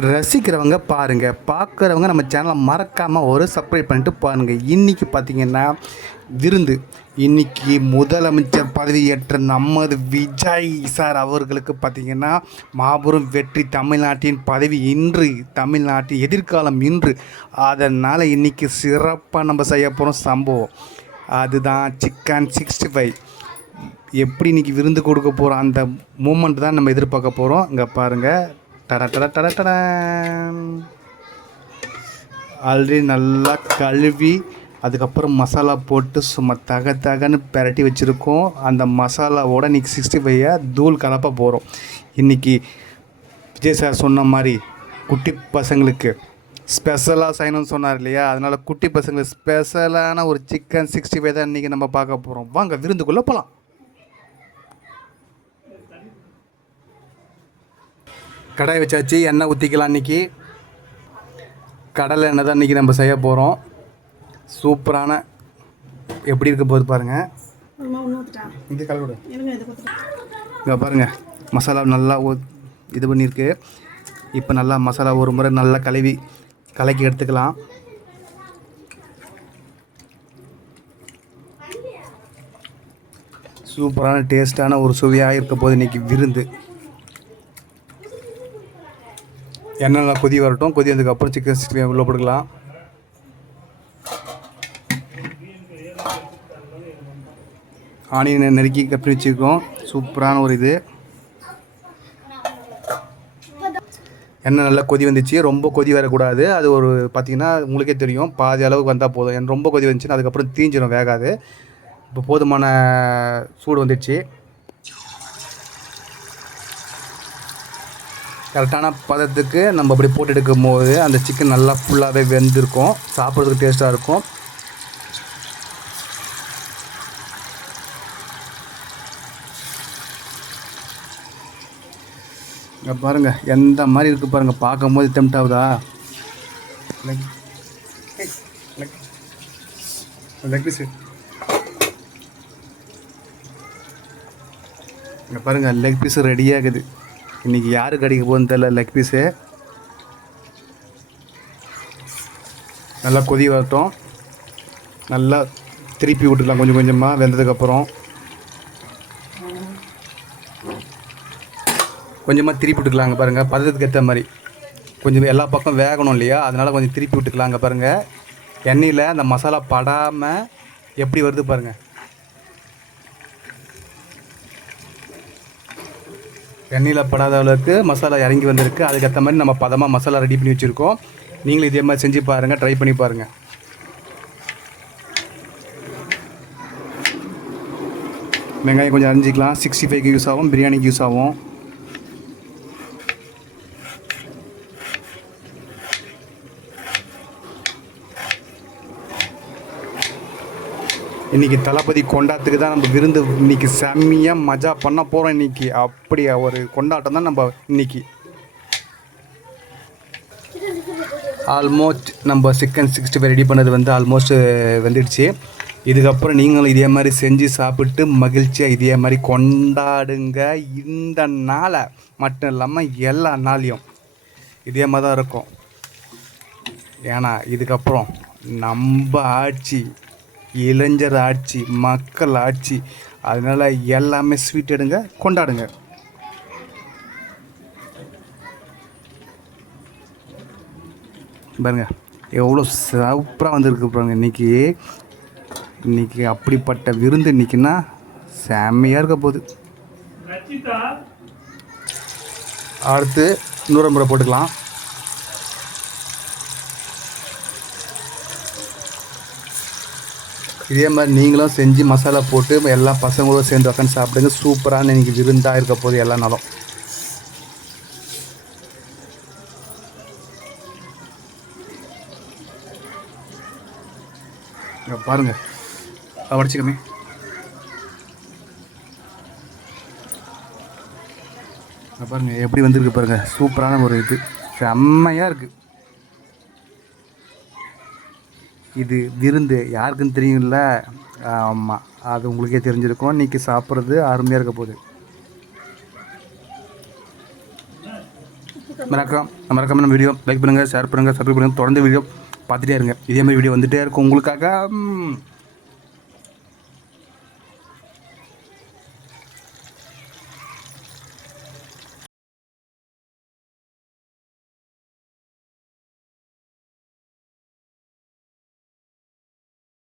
ரசிக்கிறவங்க பாருங்கள், பார்க்குறவங்க நம்ம சேனலை மறக்காமல் ஒரு சப்ஸ்கிரைப் பண்ணிட்டு பாருங்கள். இன்றைக்கி பார்த்திங்கன்னா விருந்து. இன்றைக்கி முதலமைச்சர் பதவியேற்ற நமது விஜய் சார் அவர்களுக்கு பார்த்திங்கன்னா மாபெரும் வெற்றி. தமிழ்நாட்டின் பதவி இன்று, தமிழ்நாட்டின் எதிர்காலம் இன்று. அதனால் இன்றைக்கி சிறப்பாக நம்ம செய்ய போகிறோம் சம்பவம். அதுதான் சிக்கன் 65. எப்படி இன்றைக்கி விருந்து கொடுக்க போகிறோம் அந்த மூமெண்ட் தான் நம்ம எதிர்பார்க்க போகிறோம். இங்கே பாருங்கள், டட டட டட டட ஆல்ரெடி நல்லா கழுவி அதுக்கப்புறம் மசாலா போட்டு சும்மா தகன்னு பெரட்டி வச்சுருக்கோம். அந்த மசாலாவோட இன்றைக்கி 65 தூள் கலப்ப போகிறோம். இன்றைக்கி விஜய் சார் சொன்ன மாதிரி குட்டி பசங்களுக்கு ஸ்பெஷலாக செய்யணும்னு சொன்னார் இல்லையா, அதனால் குட்டி பசங்களுக்கு ஸ்பெஷலான ஒரு சிக்கன் 65 தான் இன்றைக்கி நம்ம பார்க்க போகிறோம். வாங்க விருந்துக்குள்ளே போகலாம். கடாய் வச்சாச்சு, எண்ணெய் ஊற்றிக்கலாம். இன்றைக்கி கடலை எண்ணெய் தான் இன்றைக்கி நம்ம செய்ய போகிறோம். சூப்பரான எப்படி இருக்க போகுது பாருங்கள். இங்கே கலவிடு, இங்கே பாருங்கள் மசாலா நல்லா இது பண்ணியிருக்கு. இப்போ நல்லா மசாலா ஒரு முறை நல்லா கலக்கி எடுத்துக்கலாம். சூப்பரான டேஸ்ட்டான ஒரு சுவையாக இருக்க போது இன்றைக்கி விருந்து. எண்ணெய் நல்லா கொதி வரட்டும். கொதி வந்ததுக்கப்புறம் சிக்கன் 65 உள்ளே போட்டுக்கலாம். ஆனியனை நறுக்கி கட் பண்ணி வச்சுருக்கோம். சூப்பரான ஒரு இது. எண்ணெய் நல்லா கொதி வந்துச்சு. ரொம்ப கொதி வரக்கூடாது. அது ஒரு பார்த்திங்கன்னா உங்களுக்கே தெரியும், பாதி அளவுக்கு வந்தால் போதும். ரொம்ப கொதி வந்துச்சுன்னா அதுக்கப்புறம் தீஞ்சிடும், வேகாது. இப்போ போதுமான சூடு வந்துடுச்சு. கரெக்டான பதத்துக்கு நம்ம அப்படி போட்டு எடுக்கும் போது அந்த சிக்கன் நல்லா ஃபுல்லாகவே வெந்திருக்கும். சாப்பிட்றதுக்கு டேஸ்ட்டாக இருக்கும். இங்கே பாருங்கள் எந்த மாதிரி இருக்குது பாருங்கள். பார்க்கும் போது டெம்ப்ட் ஆகுதா? லெக் பீஸு இங்கே பாருங்கள், லெக் பீஸு ரெடியாகுது. இன்றைக்கி யாருக்கு அடிக்க போகுதுன்னு தெரில. லெக் பீஸு நல்லா கொதி வரட்டும். நல்லா திருப்பி விட்டுக்கலாம் கொஞ்சம் கொஞ்சமாக வெந்ததுக்கப்புறம். கொஞ்சமாக திருப்பி விட்டுக்கலாங்க பாருங்கள், பதத்துக்கு ஏற்ற மாதிரி. கொஞ்சம் எல்லா பக்கம் வேகணும் இல்லையா, அதனால் கொஞ்சம் திருப்பி விட்டுக்கலாங்க பாருங்கள். எண்ணெயில் அந்த மசாலா படாமல் எப்படி வருது பாருங்கள். எண்ணெயில் படாத அளவுக்கு மசாலா இறங்கி வந்திருக்கு. அதுக்கேற்ற மாதிரி நம்ம பதமாக மசாலா ரெடி பண்ணி வச்சுருக்கோம். நீங்களும் இதே மாதிரி செஞ்சு பாருங்கள், ட்ரை பண்ணி பாருங்கள். வெங்காயம் கொஞ்சம் அரிஞ்சிக்கலாம். 65க்கு யூஸ் ஆகும், பிரியாணிக்கு யூஸ் ஆகும். இன்றைக்கி தளபதி கொண்டாட்டத்துக்கு தான் நம்ம விருந்து இன்றைக்கி செம்மையாக மஜா பண்ண போகிறோம். இன்றைக்கி அப்படி ஒரு கொண்டாட்டம் தான் நம்ம இன்றைக்கி. ஆல்மோஸ்ட் நம்ம சிக்கன் 65 ரெடி பண்ணது ஆல்மோஸ்ட் வந்துடுச்சு. இதுக்கப்புறம் நீங்களும் இதே மாதிரி செஞ்சு சாப்பிட்டு மகிழ்ச்சியாக இதே மாதிரி கொண்டாடுங்க. இந்த நாளை மட்டும் இல்லாமல் எல்லா நாளையும் இதே மாதிரி தான் இருக்கும். ஏன்னா இதுக்கப்புறம் நம்ம ஆட்சி, இளைஞர் ஆட்சி, மக்கள் ஆட்சி. அதனால் எல்லாமே ஸ்வீட் எடுங்க, கொண்டாடுங்க. பாருங்க எவ்வளோ சூப்பராக வந்திருக்கு பாருங்க. இன்றைக்கி அப்படிப்பட்ட விருந்து இன்றைக்கின்னா செம்மையாக இருக்க போகுது. அடுத்து இன்னொரு முறை போட்டுக்கலாம். இதே மாதிரி நீங்களும் செஞ்சு மசாலா போட்டு எல்லா பசங்களும் சேர்ந்து உட்காந்து சாப்பிடுங்க. சூப்பரான இன்றைக்கி விருந்தாக இருக்க போது எல்லா நாளும். பாருங்கள் வடிச்சுக்கமே. பாருங்கள் எப்படி வந்திருக்கு பாருங்கள். சூப்பரான ஒரு இது, செம்மையாக இருக்குது. இது விருந்து யாருக்குன்னு தெரியும்ல? ஆமாம், அது உங்களுக்கே தெரிஞ்சிருக்கும். இன்றைக்கி சாப்பிட்றது அருமையாக இருக்க போகுது. மறக்காம நம்ம வீடியோ லைக் பண்ணுங்கள், ஷேர் பண்ணுங்கள், சப்ஸ்கிரைப் பண்ணுங்கள். தொடர்ந்து வீடியோ பார்த்துட்டே இருங்க. இதே மாதிரி வீடியோ வந்துகிட்டே இருக்கும் உங்களுக்காக.